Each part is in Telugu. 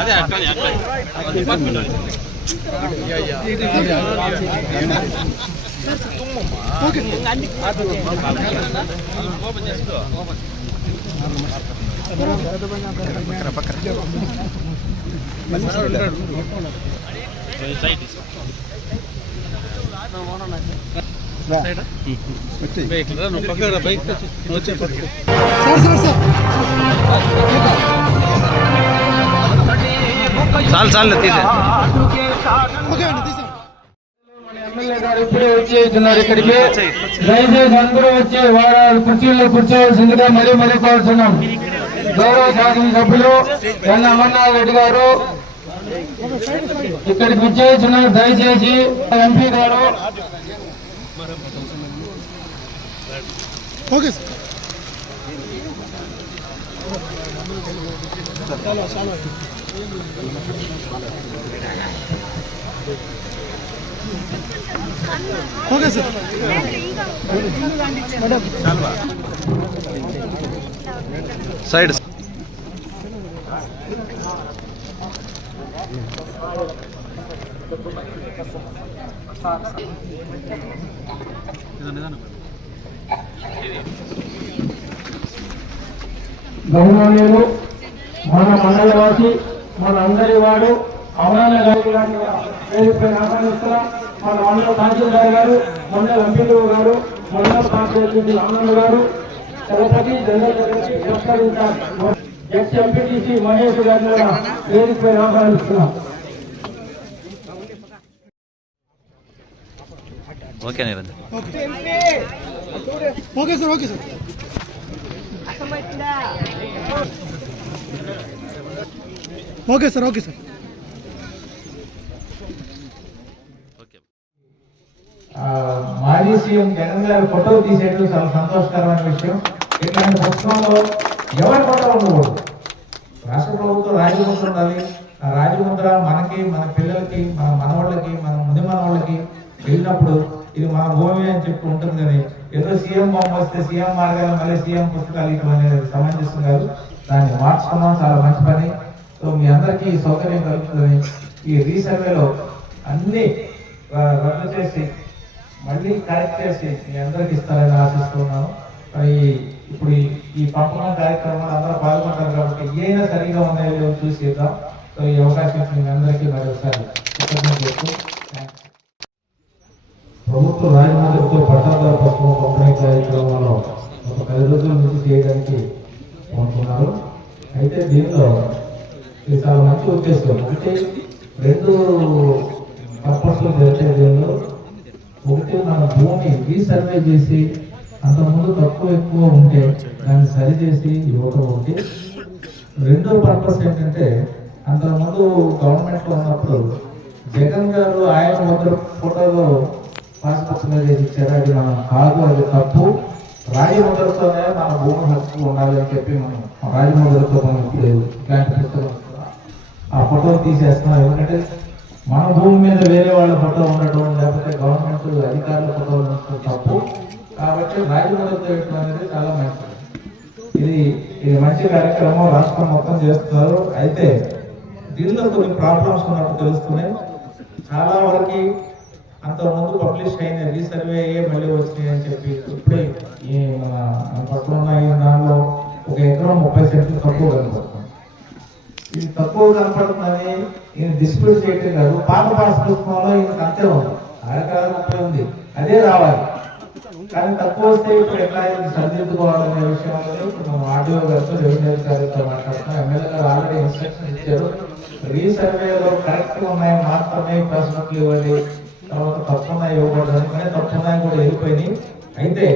అదే అట్లనే. బైక్ బైక్ వచ్చి. నువ్వు వచ్చే పక్కకు. చాలు చాలు తీసే. ఇప్పుడే వచ్చేస్తున్నారు ఇక్కడికి దయచేసి అందరూ వచ్చి వారు కుర్చీల్లో కూర్చోవలసిందిగా మరీ మరీ కోరుతున్నాం గౌరవ శాసనసభ్యులు ఎన్ అమర్నాథ్ రెడ్డి గారు ఇక్కడికి విచ్చేస్తున్నారు దయచేసి ఎంపీ గారు okay sir. Okay sir. Side. గౌరవనీయులు మన మండలవాసి మన అందరి వాడు అవరాల గారి వేదికపై ఆహ్వానిస్తున్నాం మన మండల తహసీల్దార్ గారు మండల ఎంపీలు గారు మండల కాన్స్టిట్యూన్సీ ఆనంద్ గారు. తిరుపతి జనరల్ సెక్రటరీ పురస్కరించారు ఎక్స్ ఎంపీటీసీ మహేష్ గారిని కూడా వేదికపై ఆహ్వానిస్తున్నాం okay okay sir okay sir. Okay sir okay sir. మాజీ సీఎం జగన్ గారి ఫోటో తీసేయడం చాలా సంతోషకరమైన విషయం. ఇట్లాంటి పుస్తకంలో ఎవరి ఫోటో ఉండకూడదు. రాష్ట్ర ప్రభుత్వం రాజముద్ర ఉండాలి. ఆ రాజముద్ర మనకి మన పిల్లలకి మన మనవాళ్ళకి మన ముది మనవాళ్ళకి వెళ్ళినప్పుడు ఇది మన భూమి అని చెప్పి ఉంటుంది కానీ ఏదో సీఎం బొమ్మ వస్తే సీఎం మార్గాలు మళ్ళీ సీఎం పుస్తకాలు ఇవ్వడం అనేది సమంజసం కాదు దాన్ని మార్చుకున్నాం. చాలా మంచి పని. సో మీ అందరికీ ఈ సౌకర్యం కలుగుతుందని ఈ రీసర్వేలో అన్ని రద్దు చేసి మళ్ళీ కరెక్ట్ చేసి మీ అందరికి ఇస్తారని ఆశిస్తున్నాను మరి ఇప్పుడు ఈ- ఈ పంపకం కార్యక్రమాలు అందరూ పాల్గొంటారు కాబట్టి ఏదైనా సరిగా ఉన్నాయో లేవో చూసి ఇద్దాం. సో ఈ అవకాశం మీ అందరికీ మరొకసారి ఒకసారి ప్రభుత్వ రాజమండ్రితో పట్టాదారు పథకం పంపిణీ కార్యక్రమంలో ఒక పది రోజుల నుంచి చేయడానికి పంపుతున్నారు అయితే దీనిలో ఇది చాలా మంచి ఉద్దేశం అంటే రెండు పర్పస్లో జరిగే ఒకటి మన భూమి రీసర్వే చేసి అంతకుముందు తక్కువ ఎక్కువ ఉంటే దాన్ని సరిచేసి ఇవ్వటం ఒకటి. రెండో పర్పస్ ఏంటంటే అంతకుముందు గవర్నమెంట్లో ఉన్నప్పుడు జగన్ గారు ఆయన ముద్ర ఫోటోలో పాస్పోర్ట్ మీద చేసి ఇచ్చారు అది మనం కాదు అది తప్పు. రాజముద్రతోనే మన భూమి హక్కు ఉండాలి అని చెప్పి మనం రాజముద్రతో మనం ఇప్పుడు ఇలాంటి పుస్తకం ఆ ఫోటో తీసేస్తున్నాం ఎందుకంటే మన భూమి మీద వేరే వాళ్ళ ఫోటో ఉండటం లేకపోతే గవర్నమెంట్ అధికారుల ఫోటో ఉండటం తప్పు. కాబట్టి రాజముద్రతో వేయటం అనేది చాలా మంచిది. ఇది ఇది మంచి కార్యక్రమం. రాష్ట్రం మొత్తం చేస్తున్నారు. అయితే దీనిలో కొన్ని ప్రాబ్లమ్స్ ఉన్నట్టు తెలుస్తున్నాయి చాలా వరకు అంత పబ్లిష్ అయిన రీసర్వే అయ్యే మళ్ళీ వచ్చినాయి అని చెప్పి ఇప్పుడే ఈ మన పక్కన ఉన్న ఈ దానిలో ఒక ఎకరం ముప్పై సెంట్లు తక్కువ కనబడుతుంది ఇది తక్కువ కనపడుతుందని ఈయన డిస్ప్యూట్ చేయటం కాదు పాత పాస్ పుస్తకంలో ఈయనకి అంతే ఉంది. ఆడకాల ముప్పై ఉంది. అదే రావాలి. కానీ తక్కువ వస్తే ఇప్పుడు ఎట్లా సరిదిద్దుకోవాలనే విషయంలో ఇప్పుడు మనం ఆర్డీఓ గారితో రెవెన్యూ అధికారితో మాట్లాడుతున్నాం. ఎమ్మెల్యే గారు ఆల్రెడీ ఇన్స్ట్రక్షన్ ఇచ్చారు. రీసర్వేలో కరెక్ట్ ఉన్నాయి. మాత్రమే ప్రశ్నలు ఇవ్వండి. తర్వాత తప్పున్నాయి ఇవ్వకూడదు కానీ తప్పున్నాయి కూడా వెళ్ళిపోయినాయి. అయితే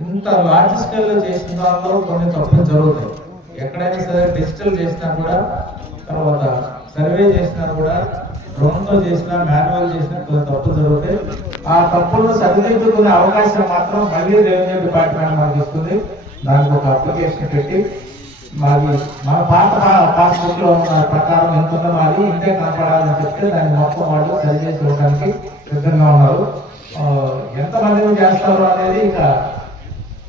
ఇంత లార్జ్ స్కేల్లో చేసిన దానిలో కొన్ని తప్పులు జరుగుతాయి. ఎక్కడైనా సరే డిజిటల్ చేసినా కూడా తర్వాత సర్వే చేసినా కూడా డ్రోన్తో చేసినా మాన్యువల్ చేసినా కొన్ని తప్పులు జరుగుతాయి. ఆ తప్పులను సరిదిద్దుకునే అవకాశం మాత్రం మళ్ళీ రెవెన్యూ డిపార్ట్మెంట్ మాకు ఇస్తుంది. దానికి ఒక అప్లికేషన్ పెట్టి మాది మన పాత పాస్బుక్లో ఉన్న ప్రకారం ఎంత ఉందో మాది ఇంతే కనపడాలని చెప్తే దాన్ని మొత్తం వాళ్ళు సరి చేసి ఇవ్వడానికి సిద్ధంగా ఉన్నారు. ఆ, ఎంతమంది చేస్తారు అనేది ఇంకా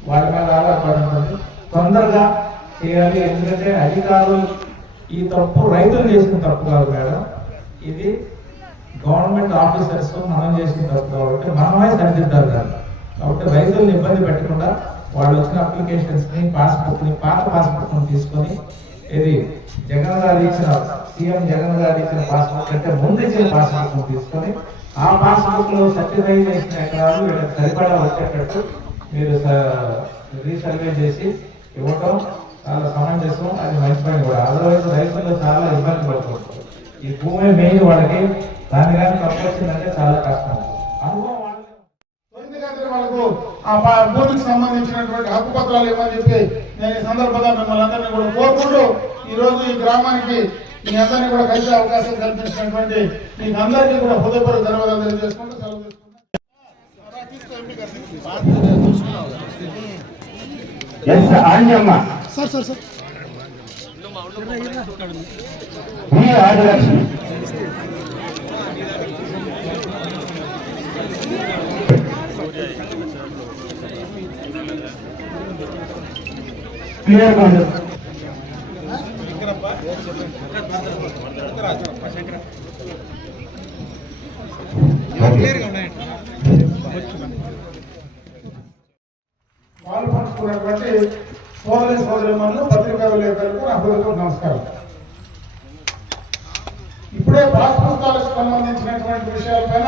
వాటి మీద ఆధారపడి ఉంటుంది. తొందరగా చేయాలి. ఎందుకంటే అధికారులు ఈ తప్పు రైతులు చేసిన తప్పు కాదు మేడం. ఇది గవర్నమెంట్ ఆఫీసర్స్ మనం చేసిన తప్పు కాబట్టి మనమే సరిదిద్దాలి కాదు కాబట్టి రైతులను ఇబ్బంది పెట్టకుండా వాళ్ళు వచ్చిన అప్లికేషన్స్ని ని పాత పాస్బుక్ తీసుకొని ఇది జగన్ గారు ఇచ్చిన సీఎం జగన్ గారు ఇచ్చిన పాస్బుక్ అంటే ముందు ఇచ్చిన పాస్బుక్ తీసుకొని ఆ పాస్బుక్లో సర్టిఫై చేసిన ఎకరాలు వీళ్ళకి సరిపడా వచ్చేటట్టు మీరు రీసర్వే చేసి ఇవ్వటం చాలా సమంజసం అది మంచి పని కూడా. అదర్వైజ్ రైతులు చాలా ఇబ్బంది పడుతుంటారు ఈ భూమి మెయిన్ వాళ్ళకి దాని కానీ తప్పు వచ్చిందంటే చాలా కష్టం. అనుభవం వాళ్ళకి ఆ భూమికి సంబంధించినటువంటి హక్కు పత్రాలు ఇవ్వని చెప్పి నేను ఈ సందర్భంగా మిమ్మల్ని అందరినీ కూడా కోరుకుంటూ ఈ రోజు ఈ గ్రామానికి మీ అందరినీ కూడా కలిసే అవకాశం కల్పించినటువంటి మీకు అందరికీ కూడా హృదయపూర్వక ధన్యవాదాలు తెలియజేసుకుంటూ సెలవు తీసుకుంటాను S Anjamma. Sir sir sir V Adilakshmi clear కొంచెం పాలు పంచుకున్నటువంటి సోదరి సోదరిమణులు పత్రికా విలేకరులకు నా హృదయపూర్వక నమస్కారం. ఇప్పుడే పాస్ పుస్తకాలకు సంబంధించినటువంటి విషయాలపైన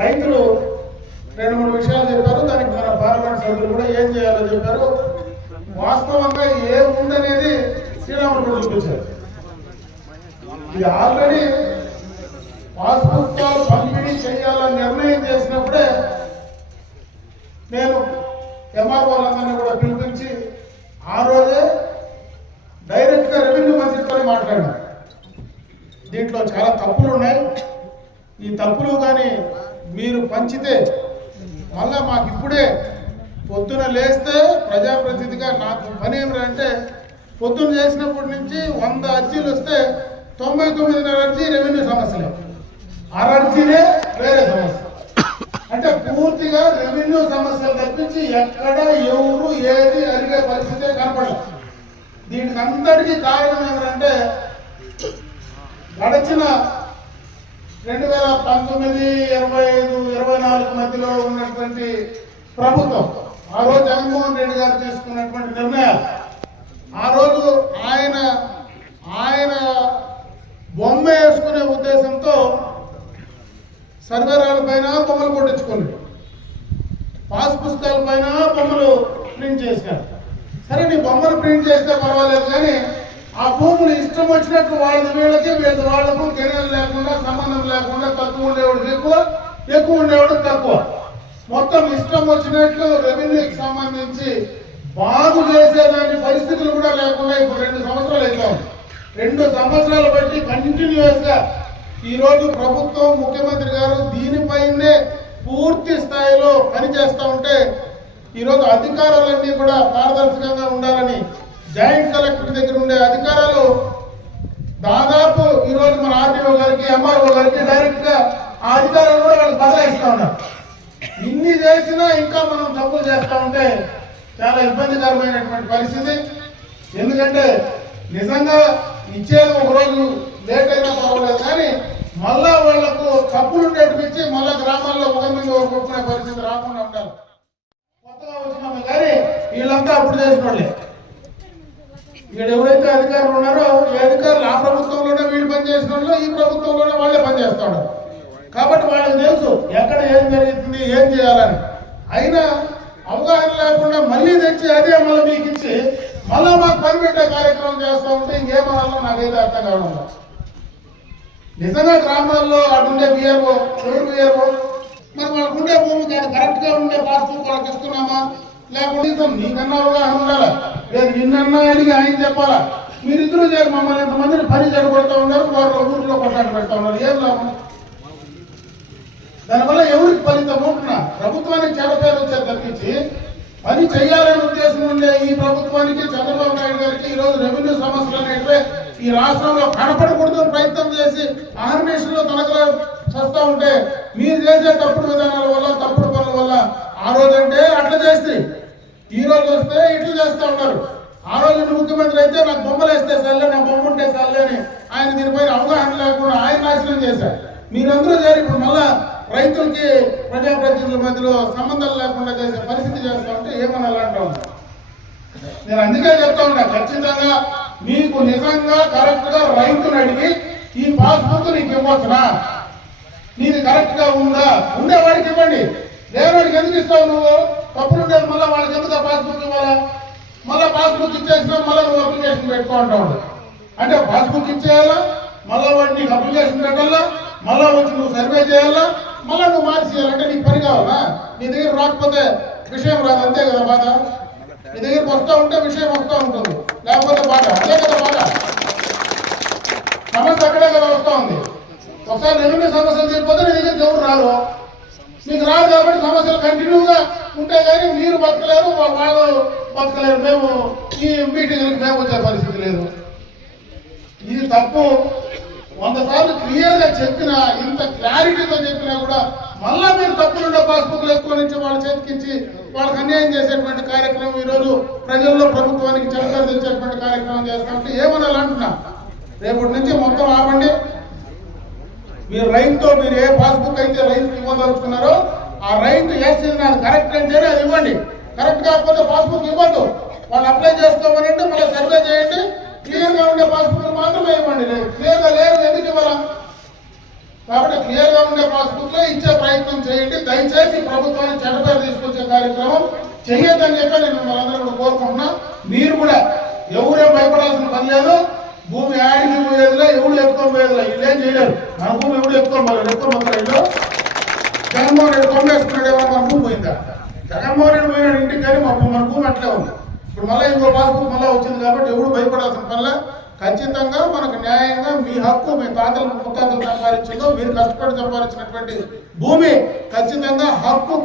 రైతులు రెండు మూడు విషయాలు చెప్పారు దానికి మన పార్లమెంట్ సభ్యులు కూడా ఏం చేయాలో చెప్పారు. వాస్తవంగా ఏం ఉందనేది కూడా చూపించారు. ఇది ఆల్రెడీ పాస్ పుస్తకాలు పంపిణీ చేయాలని నిర్ణయం చేసినప్పుడే నేను ఎంఆర్ఓలందరినీ కూడా పిలిపించి ఆ రోజే డైరెక్ట్గా రెవెన్యూ మాట్లాడారు దీంట్లో చాలా తప్పులు ఉన్నాయి ఈ తప్పులు కానీ మీరు పంచితే మళ్ళా మాకు ఇప్పుడే పొద్దున లేస్తే ప్రజాప్రతినిధిగా నాకు పని ఏమిటంటే పొద్దున చేసినప్పటి నుంచి వంద అర్జీలు వస్తే తొంభై తొమ్మిదిన్నర అర్జీ రెవెన్యూ సమస్యలే. అరర్జీనే వేరే సమస్య. అంటే పూర్తిగా రెవెన్యూ సమస్యలు తప్పించి ఎక్కడ ఎవరు ఏది అడిగే పరిస్థితే కనపడదు. దీనికి అంతటికీ కారణం ఏమిటంటే గడిచిన రెండు వేల పంతొమ్మిది ఇరవై ఐదు ఇరవై నాలుగు మధ్యలో ఉన్నటువంటి ప్రభుత్వం ఆ రోజు జగన్మోహన్ రెడ్డి గారు తీసుకున్నటువంటి నిర్ణయాలు. ఆ రోజు ఆయన ఆయన బొమ్మ వేసుకునే ఉద్దేశంతో సర్వేరాల పైన బొమ్మలు కొట్టించుకున్నాడు పాస్ పుస్తకాల పైన బొమ్మలు ప్రింట్ చేశారు. సరే నీ బొమ్మను ప్రింట్ చేస్తే పర్వాలేదు కానీ ఆ భూములు ఇష్టం వచ్చినట్టు వాళ్ళ వీళ్ళకి వీళ్ళ వాళ్ళకు కెరీర్ లేకుండా సంబంధం లేకుండా తక్కువ ఉండేవాడు ఎక్కువ ఎక్కువ ఉండేవాడు తక్కువ. మొత్తం ఇష్టం వచ్చినట్లు రెవెన్యూకి సంబంధించి బాగు చేసేదాని పరిస్థితులు కూడా లేకుండా ఇప్పుడు రెండు సంవత్సరాలు అవుతాం రెండు సంవత్సరాలు బట్టి కంటిన్యూస్గా ఈరోజు ప్రభుత్వం ముఖ్యమంత్రి గారు దీనిపైనే పూర్తి స్థాయిలో పనిచేస్తూ ఉంటే ఈ రోజు అధికారాలన్నీ కూడా పారదర్శకంగా ఉండాలని జాయింట్ కలెక్టర్ దగ్గర ఉండే అధికారాలు దాదాపు ఈ రోజు మన ఆర్టీఓ గారికి ఎంఆర్ఓ గారికి డైరెక్ట్గా ఆ అధికారాలు కూడా వాళ్ళకి బదలాయిస్తా ఉన్నారు. ఇన్ని చేసినా ఇంకా మనం తప్పులు చేస్తా ఉంటే చాలా ఇబ్బందికరమైనటువంటి పరిస్థితి. ఎందుకంటే నిజంగా ఇచ్చేది ఒక రోజు లేట్ అయినా పర్వాలేదు కానీ మళ్ళా వాళ్ళకు తప్పులు నేర్పించి మళ్ళా గ్రామాల్లో ఒక మీద ఒక పరిస్థితి రాకుండా ఉండాలి. వీళ్ళంతా అప్పుడు చేసిన వాళ్ళే ఇక్కడ ఎవరైతే అధికారులు ఉన్నారో ఈ అధికారులు ఆ ప్రభుత్వంలోనే వీళ్ళు పనిచేసిన వాళ్ళు ఈ ప్రభుత్వంలోనే వాళ్ళే పనిచేస్తాడు కాబట్టి వాళ్ళకి తెలుసు ఎక్కడ ఏం జరుగుతుంది ఏం చేయాలని. అయినా అవగాహన లేకుండా మళ్ళీ తెచ్చి అదే మళ్ళీ మీకు ఇచ్చి మళ్ళీ మాకు పని పెట్టే కార్యక్రమం చేస్తూ ఉంటే ఇంకేమనాలో నాకైతే అర్థం కావడం నిజంగా గ్రామాల్లో అటుండే బియ్యమో ఎవరు బియ్యమో మరి వాళ్ళకు ఉండే భూమి కానీ కరెక్ట్గా ఉండే పాస్బుక్ వాళ్ళకి ఇస్తున్నామా? లేకుంటే నీకన్నా అవగాహన ఉండాలా లేదు నిన్నన్నా అడిగి ఆయన చెప్పాలా? మీరిద్దరూ చేరు మమ్మల్ని ఇంతమందిని పని చెడగొడతా ఉన్నారు వారు ఊరిలో కొట్టాడు పెడతా ఉన్నారు. ఏం లాభం? దానివల్ల ఎవరికి ఫలితం ఉంటున్నా? ప్రభుత్వానికి చెడ్డ పేరు వచ్చే తప్పించి పని చేయాలనే ఉద్దేశం ఉండే ఈ ప్రభుత్వానికి చంద్రబాబు నాయుడు గారికి ఈ రోజు రెవెన్యూ సమస్యలు అనేటివే ఈ రాష్ట్రంలో కనపడకూడదు ప్రయత్నం చేసి ఆర్మేషన్లో తనకలు వస్తా ఉంటే మీరు చేసే తప్పుడు విధానాల వల్ల తప్పుడు పనుల వల్ల ఆ రోజు అట్లా చేస్తే ఈ రోజు వస్తే ఇట్లు చేస్తూ ఉన్నారు. ఆ రోజు ముఖ్యమంత్రి అయితే నాకు బొమ్మలు వేస్తే సర్లే నా బొమ్మ ఉంటే సర్లే అని ఆయన దీనిపైన అవగాహన లేకుండా ఆయన నాశనం చేశారు. మీరందరూ చేరి ఇప్పుడు మళ్ళా రైతులకి ప్రజాప్రతినిధుల మధ్యలో సంబంధాలు లేకుండా చేసే పరిస్థితి చేస్తా ఉంటే ఏమని అలాంటి నేను అందుకే చెప్తా ఉన్నా ఖచ్చితంగా నీకు నిజంగా కరెక్ట్గా రైతులు అడిగి ఈ పాస్బుక్ నీకు ఇవ్వచ్చునా? నీది కరెక్ట్గా ఉందా? ఉండేవాడికి ఇవ్వండి. ఎందుకు ఇస్తావు నువ్వు? తప్పులు ఉండేది మళ్ళీ వాళ్ళకి ఎందుకు పాస్బుక్ ఇవ్వాలా? మళ్ళీ పాస్బుక్ ఇచ్చేసినా మళ్ళీ నువ్వు అప్లికేషన్ పెట్టుకుంటా అంటే పాస్బుక్ ఇచ్చేయాలా? మళ్ళీ వాడిని నీకు అప్లికేషన్ పెట్టాలా? మళ్ళీ వచ్చి నువ్వు సర్వే చేయాలా? మళ్ళీ నువ్వు మార్చేయాలంటే నీకు పని కావాలా? నీ దగ్గర రాకపోతే విషయం రాదు. అంతే కదా బాధ? నీ దగ్గరికి వస్తూ ఉంటే విషయం వస్తూ ఉంటుంది. లేకపోతే బాధ. అదే కదా బాధ? సమస్య అక్కడే కదా వస్తూ ఉంది. ఒకసారి రెవెన్యూ సమస్యలు తీరిపోతే నీ దగ్గరికి ఎవరు రారు? మీకు రాదు కాబట్టి సమస్యలు కంటిన్యూగా ఉంటాయి కానీ మీరు బతకలేరు వాళ్ళు బతకలేరు. మేము ఈ మీటింగ్లకు మేము వచ్చే పరిస్థితి లేదు. ఇది తప్పు. వంద సార్లు క్లియర్గా చెప్పినా ఇంత క్లారిటీతో చెప్పినా కూడా మళ్ళా మీరు తప్పులుండే పాస్బుక్లు ఎక్కువ నుంచి వాళ్ళ చేతికిచ్చి వాళ్ళకి అన్యాయం చేసేటువంటి కార్యక్రమం ఈ రోజు ప్రజల్లో ప్రభుత్వానికి చలకర తెచ్చేటువంటి కార్యక్రమం చేస్తామంటే ఏమనాలంటున్నా? రేపటి నుంచి మొత్తం ఆపండి. మీరు రైతుతో మీరు ఏ పాస్బుక్ అయితే రైతు ఇవ్వదలుచుకున్నారో ఆ రైతు ఏసీ నాకు కరెక్ట్ అంటేనే అది ఇవ్వండి. కరెక్ట్ కాకపోతే పాస్బుక్ ఇవ్వద్దు. వాళ్ళు అప్లై చేసుకోమనంటే మళ్ళీ సర్వే చేయండి. క్లియర్గా ఉండే పాస్బుక్ మాత్రమే ఇవ్వండి. క్లియర్గా లేదు ఎందుకు ఇవ్వాలా? కాబట్టి క్లియర్గా ఉండే పాస్బుక్లో ఇచ్చే ప్రయత్నం చేయండి. దయచేసి ప్రభుత్వాన్ని చెడ్డపేరు తీసుకొచ్చే కార్యక్రమం చెయ్యొద్దని చెప్పి నేను మిమ్మల్ని కూడా కోరుకుంటున్నా. మీరు కూడా ఎవరేం భయపడాల్సిన పని లేదు. భూమి ఆడికి పోయేదిలే ఎవడు ఎత్తుకొని పోయేదిలే. వీళ్ళు ఏం చేయలేరు. మన భూమి ఎవడు ఎత్తుకొని పోలేదు? ఎత్తుకొని పోతారు వీళ్ళు జగన్మోహన్ రెడ్డి కొమ్మ వేసుకున్నాడు ఏమో మన భూమి పోయిందా? జగన్మోహన్ రెడ్డి పోయినాడు ఇంటికి కానీ మా భూమి- మన భూమి అట్లే ఉంది. ఇప్పుడు మళ్ళీ ఇంకో పాస్బుక్ మళ్ళీ వచ్చింది కాబట్టి ఎవడు భయపడాల్సిన పనిలే ఖచ్చితంగా మనకు న్యాయంగా మీ హక్కు మీ తాతలు ముత్తాతలు సంపాదించిందో మీరు కష్టపడి సంపాదించినటువంటి భూమి ఖచ్చితంగా హక్కు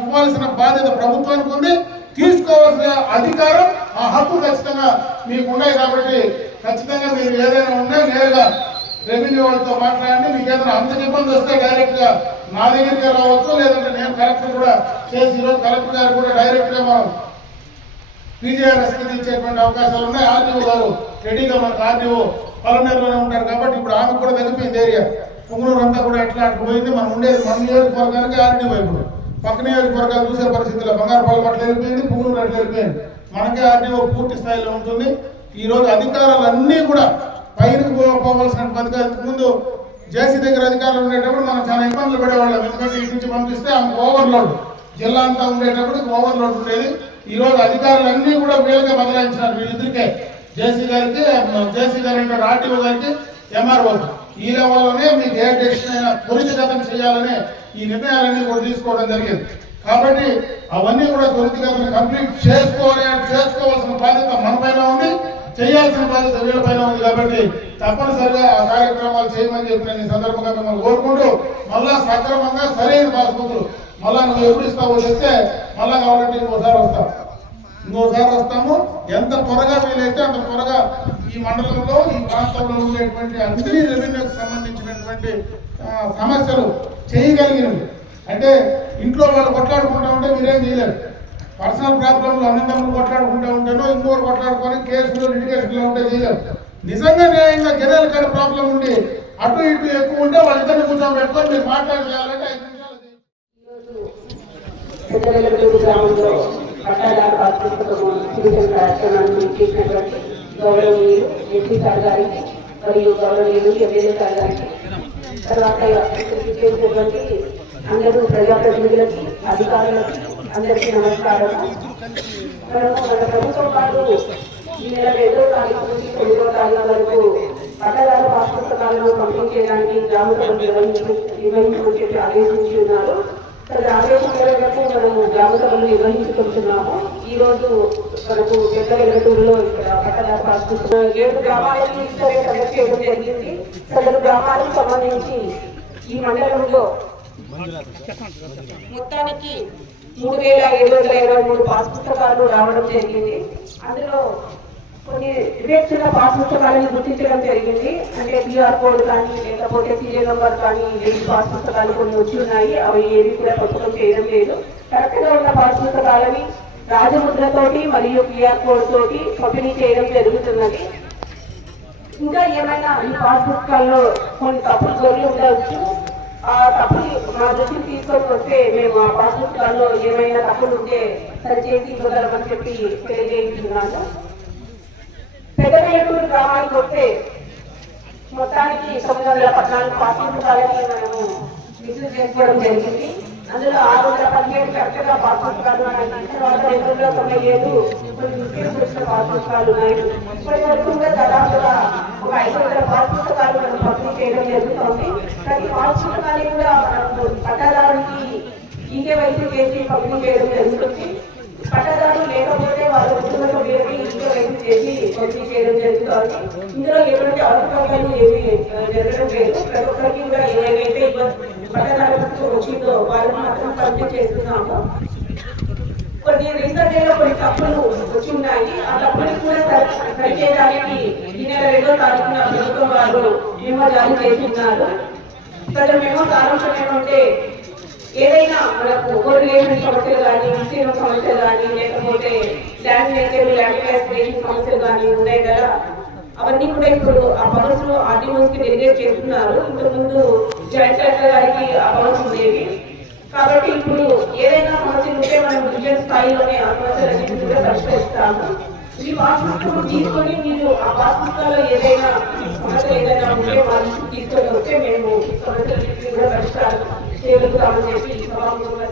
ఇవ్వాల్సిన బాధ్యత ప్రభుత్వానికి ఉంది. తీసుకోవాల్సిన అధికారం ఆ హక్కు ఖచ్చితంగా మీకు ఉన్నాయి కాబట్టి ఖచ్చితంగా మీరు ఏదైనా ఉన్నా నేరుగా రెవెన్యూ వాళ్ళతో మాట్లాడండి. మీకు ఏదైనా అంత ఇబ్బంది వస్తే డైరెక్ట్గా నా దగ్గరికి రావచ్చు. లేదంటే నేను కలెక్టర్ కూడా చేసి ఈరోజు కలెక్టర్ గారు కూడా డైరెక్ట్గా మనం పీజీఆర్ఎస్ కింద ఇచ్చేటువంటి అవకాశాలు ఉన్నాయి. ఆర్డీఓ గారు రెడీగా మనకు ఆర్డీఓ పలమేరులోనే ఉంటారు కాబట్టి ఇప్పుడు ఆమె కూడా తగ్గిపోయింది ఏరియా. పుంగనూరు అంతా కూడా ఎట్లా పోయింది. మనం ఉండేది మన నియోజకవర్గానికి ఆర్డీఓ ఇప్పుడు పక్క నియోజకవర్గాలు చూసే పరిస్థితుల్లో బంగారుపాలెం అట్లా వెళ్ళిపోయింది పుంగనూరు అట్లా వెళ్ళిపోయింది. మనకే ఆర్డీఓ పూర్తి స్థాయిలో ఉంటుంది. ఈరోజు రోజు అధికారాలన్నీ కూడా పైనకు పో- పోవాల్సిన ముందు జేసీ దగ్గర అధికారులు ఉండేటప్పుడు మనం చాలా ఇబ్బందులు పడేవాళ్ళం. ఎందుకంటే ఇటు నుంచి పంపిస్తే ఆమె ఓవర్లోడ్ జిల్లా అంతా ఉండేటప్పుడు ఓవర్లోడ్ ఉండేది. ఈరోజు అధికారులన్నీ కూడా వీళ్ళకే బదలాయించినారు వీళ్ళిద్దరికే. జేసీ గారికి జేసీ గారి ఆర్టీఓ గారికి ఎంఆర్ఓ ఈ లెవెల్లోనే మీకు ఏ డెసిషన్ అయినా త్వరితగతం చేయాలనే ఈ నిర్ణయాలన్నీ కూడా తీసుకోవడం జరిగింది. కాబట్టి అవన్నీ కూడా త్వరితగతం కంప్లీట్ చేసుకోవాలి చేసుకోవాల్సిన బాధ్యత మన పైన ఉంది చేయాల్సిన బాధ్యత వీళ్ళపైన ఉంది కాబట్టి తప్పనిసరిగా ఆ కార్యక్రమాలు చేయమని చెప్పిన ఈ సందర్భంగా మిమ్మల్ని కోరుకుంటూ మళ్ళా సక్రమంగా సరైన పాస్బుక్లు మళ్ళా నువ్వు ఎప్పుడు ఇస్తావో చెప్తే మళ్ళా కావాలంటే ఇంకోసారి వస్తాం. ఇంకోసారి వస్తాము. ఎంత త్వరగా వీలైతే అంత త్వరగా ఈ మండలంలో ఈ ప్రాంతంలో ఉండేటువంటి అన్ని రెవెన్యూకి సంబంధించినటువంటి సమస్యలు చేయగలిగినవి. అంటే ఇంట్లో వాళ్ళు కొట్లాడుకుంటా ఉంటే మీరేం చేయలేరు. పర్సనల్ ప్రాబ్లంలు అన్నదమ్ములు కొట్లాడుకుంటా ఉంటేనో ఇంకోరు కొట్లాడుకొని కేసులు లిటిగేషన్లో ఉంటే చేయలేరు. నిజంగా న్యాయంగా జనాల కాడ ప్రాబ్లం ఉండి అటు ఇటు ఎక్కువ ఉంటే వాళ్ళిద్దరిని కూర్చోబెట్టుకొని మీరు మాట్లాడి చేయాలంటే ఐదు నిమిషాలు గౌరవనీయులు ఎస్పీ సార్ గారికి మరియు గౌరవనీయులు ఎమ్మెల్యే సార్ గారికి తర్వాత ఇక్కడికి అందరూ ప్రజాప్రతినిధులకి అధికారులకి అందరికీ నమస్కారం మనము మన ప్రభుత్వం వారు ఈ నెల రెండో తారీఖు నుంచి తొమ్మిదో తారీఖు వరకు పట్టదారు పాస్ పుస్తకాలను పంపిణీ చేయడానికి గ్రామ సభలు నిర్వహించు నిర్వహించమని చెప్పి ఆదేశించి ఉన్నారు. ప్రతి ఆదేశం మేరకు మనము గ్రామ సభలు నిర్వహించుకుంటున్నాము. ఈ రోజు మనకు పెద్ద వెలుగుటూరులో ఇక్కడ పట్టదారు పాస్ పుస్తకం ఏడు గ్రామాలను సరే కండక్ట్ జరిగింది. సదరు గ్రామాలకు సంబంధించి ఈ మండలంలో మొత్తానికి మూడు వేల ఏడు వందల ఇరవై మూడు పాస్ పుస్తకాలు రావడం జరిగింది. అందులో కొన్ని వివేచన పాస్ పుస్తకాలను గుర్తించడం జరిగింది. అంటే పిఆర్ కోడ్ కానీ లేకపోతే సీరియల్ నంబర్ కానీ లేని పాస్ పుస్తకాలు కొన్ని వచ్చి ఉన్నాయి అవి ఏవి కూడా పుస్తకం చేయడం లేదు. కరెక్ట్ ఉన్న పాస్ పుస్తకాలని రాజముద్రతోటి మరియు క్యూఆర్ కోడ్ తోటి పంపిణీ చేయడం జరుగుతున్నది. ఇంకా ఏమైనా ఈ పాస్ పుస్తకాల్లో కొన్ని తప్పులు దొరికి ఉండవచ్చు. ఆ తప్పులు మా దృష్టికి తీసుకొని వస్తే మేము ఆ పాస్బుక్లలో ఏమైనా తప్పులు ఉంటే సరిచేసి ఇవ్వగలమని చెప్పి తెలియజేస్తున్నాను పెద్దవేటూరు గ్రామానికి వస్తే మొత్తానికి తొమ్మిది వందల పద్నాలుగు పాస్ కాలేజీ మనము విజిట్ చేసుకోవడం జరిగింది. అందులో ఆరు వందల పదిహేడు చక్కగా పాస్ ఉన్నాయి. తర్వాత రెండు వందల తొంభై ఏడు కొన్ని ముఖ్యం ఉన్నాయి. ఇప్పటి వరకు కూడా దాదాపుగా ఒక ఐదు వందల పాస్ మనం పంపిణీ చేయడం జరుగుతుంది. ప్రతి పాస్ కూడా మనకు పట్టాదారునికి ఈకే వయసు చేసి పంపిణీ చేయడం జరుగుతుంది. పట్టదారులు లేకపోతే వాళ్ళ ఉద్యోగంలో వేరే ఇంట్లో వైపు చేసి పంపిణీ చేయడం జరుగుతుంది. ఇందులో ఎటువంటి అవకాశాలు ఏమి జరగడం లేదు. ప్రతి ఒక్కరికి కూడా ఏవైతే ఇబ్బంది వచ్చిందో వాళ్ళు మాత్రం పంపిణీ చేస్తున్నాము. కొన్ని రీసెంట్గా కొన్ని తప్పులు వచ్చి ఉన్నాయి ఆ తప్పుని కూడా సరిచేయడానికి ఈ నెల రెండో తారీఖున ప్రభుత్వం వారు మేము జారీ చేస్తున్నారు. ఇక్కడ మేము సారాంశం ఏమంటే ఏదైనా మనకు కోరిలేషన్ సమస్యలు కానీ విస్తీర్ణ సమస్యలు కానీ లేకపోతే ల్యాండ్ నేచర్ ల్యాండ్ క్లాసిఫికేషన్ సమస్యలు కానీ ఉన్నాయి కదా? అవన్నీ కూడా ఇప్పుడు ఆ పవర్స్లో ఆర్డీఓస్కి డెలిగేట్ చేస్తున్నారు. ఇంతకు ముందు జాయింట్ కలెక్టర్ గారికి ఆ పవర్స్ ఉండేవి. కాబట్టి ఇప్పుడు ఏదైనా సమస్యలు ఉంటే మనం డివిజన్ స్థాయిలోనే ఆ సమస్యలన్నింటినీ కూడా పరిష్కరిస్తాము. ఈ పాస్ తీసుకొని మీరు ఆ పాస్ ఏదైనా సమస్యలు ఏదైనా ఉంటే వాళ్ళు తీసుకొని వస్తే మేము సమస్యలన్నింటినీ కూడా పరిష్కారం చేయగలుగుతామని చెప్పి సభాముఖంగా